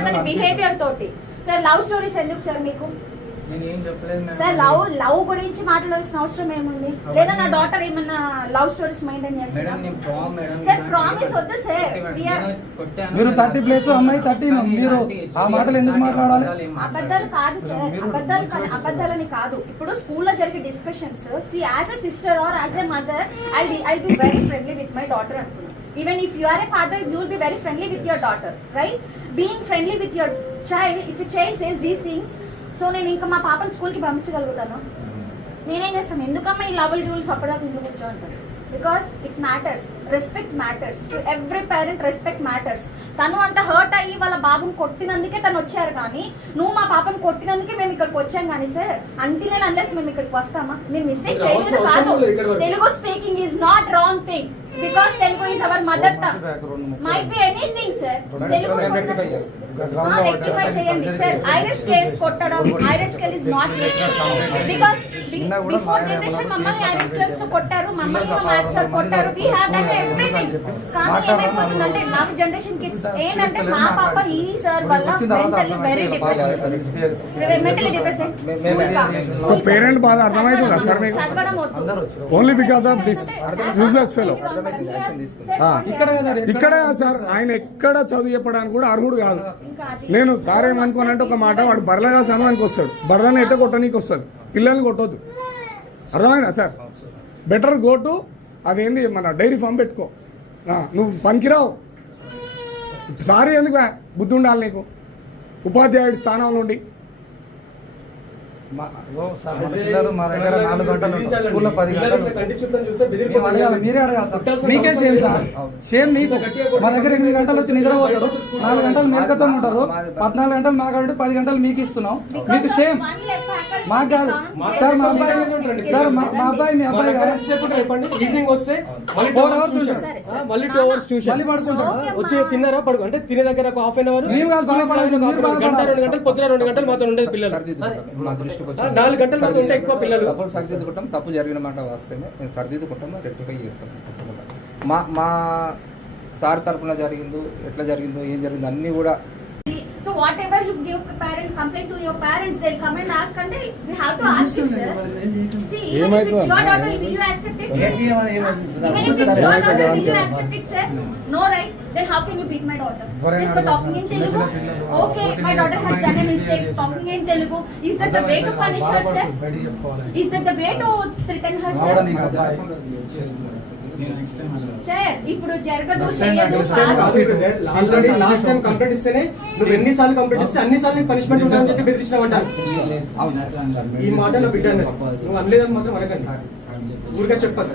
అతని బిహేవియర్ తోటి. Sir love stories ఎందుకు సార్ మీకు? సార్ లవ్ గురించి మాట్లాడాల్సిన అవసరం ఏముంది? లేదా నా డాటర్ ఏమన్నా లవ్ స్టోరీస్ మెయింటైన్ చేస్తారా? సార్ ప్రామిస్ వద్దు సార్. మీరు 30 ప్లేస్ అమ్మాయి 30, మీరు ఆ మాటలు ఎందుకు మాట్లాడాలి? అబద్ధాలు కాదు సార్, అబద్ధాలని కాదు. ఇప్పుడు స్కూల్లో జరిగే discussions, see as a sister or as a mother I be very friendly with my daughter అనుకున్నాను. Even if you are a father, you will be very friendly with your daughter, right? Being friendly with your child, if a child says these things, so నేను ఇంకా మా పాపని school కి పంపించగలుగుతాను. నేనేం చేస్తాను? ఎందుకమ్మా ఈ లవల్ జూల్స్ అప్పటిదాకా ఇంట్లో కూర్చోంటాను? Because it matters. Respect matters to every parent. Respect matters. తను అంత హర్ట్ అయ్యి వాళ్ళ బాబుని కొట్టినందుకే తను వచ్చారు, కానీ నువ్వు మా పాపని కొట్టినందుకే మేము ఇక్కడికి వచ్చాం. కానీ సార్ అంటిల్ అన్లెస్ మేము ఇక్కడికి వస్తామా? మీరు మిస్టేక్ చేయలేదు కాదు. Telugu speaking is not wrong thing, because Telugu is our mother tongue. Might be anything sir. Telugu rectify చేయండి సార్. ఐరన్ స్కేల్స్ కొట్టడం, iron scale is not because before generation మమ్మల్ని ఐరన్ స్కేల్స్ కొట్టారు, మమ్మల్ని మ్యాథ్స్ సార్ కొట్టారు. We have done everything. కానీ ఏమైపోతుందంటే నా generation kids ఏంటంటే మా పాప ఈ సార్ వల్ల మెంటల్లీ వెరీ డిప్రెస్డ్. పేరెంట్ బాధ అర్థమవుతుందా సార్ మీకు? చదవడం వద్దు. Only because of this useless fellow. ఇక్కడే సార్ ఆయన ఎక్కడ చదువు చెప్పడానికి కూడా అర్హుడు కాదు. నేను సార్ ఏమనుకోనంటే ఒక మాట, వాడు బర్రె రాసాను అనుకు వస్తాడు, బర్రెని అయితే కొట్టనీకి వస్తాడు, పిల్లల్ని కొట్టొద్దు. అర్థమైందా సార్? బెటర్ గో టు అదేంది మన డైరీ ఫామ్ పెట్టుకో. నువ్వు పనికిరావు. సారీ ఎందుకు? బుద్ధి ఉండాలి నీకు ఉపాధ్యాయుడి స్థానంలో ఉండి. పిల్లలు మా దగ్గర 4 గంటలు స్కూల్లో 10 గంటలు మీరే అడగాలి సార్. మీకే సేమ్ సార్, సేమ్ నీకు. మా దగ్గర 8 గంటలు వచ్చి నిద్రపోతారు, 4 గంటలు మేకతో ఉంటారు, 14 గంటలు మాకు కాబట్టి 10 గంటలు మీకు ఇస్తున్నాం. మీకు సేమ్, మాకు కాదు సార్. మా అబ్బాయి సార్, మా అబ్బాయి మీ అబ్బాయి చెప్పండి. ఈవినింగ్ వస్తే 4 అవర్స్ ఉంటారు, మళ్ళీ 2 అవర్స్ ట్యూషన్, మళ్ళీ పడుకుంటారు. వచ్చి తిన్నారా పడుకో అంటే తినే దగ్గర ఒక హాఫ్ అన్ అవర్, గంట 2 గంటలు, పొద్దున 2 గంటలు మాతో ఉండేది పిల్లలు. 4 గంటలు మాతో ఉంటే ఎక్కువ పిల్లలు. తప్పు సరిదిద్దుకుంటాం, తప్పు జరిగిన మాట వాస్తవమే, మేము సరిదిద్దుకుంటాం, రెక్టిఫై చేస్తాం. మా సార్ తరఫున జరిగిందో, ఎట్లా జరిగిందో, ఏం జరిగిందో అన్ని కూడా. So whatever you give parent complaint to your parents, they'll come and ask, and we have to ask you, sir. See, even if it's your daughter, will you accept it? Even if it's your daughter, will you accept it, sir? No, right? Then how can you beat my daughter? Just for talking in Telugu? Okay, my daughter has done a mistake talking in Telugu. Is that the way to punish her, sir? Is that the way to threaten her, sir? Sir ఇప్పుడు జరగదు, చేయదు. Already last time complaint ఇస్తేనే నువ్వు ఎన్నిసార్లు complaint ఇస్తే అన్నిసార్లు punishment ఉంటుందని చెప్పి బెదిరించినావంట. ఈ మాటలో బిడ్డ నువ్వు అనలేదని మాత్రం అనకండి, ఊరిగా చెప్పాలి.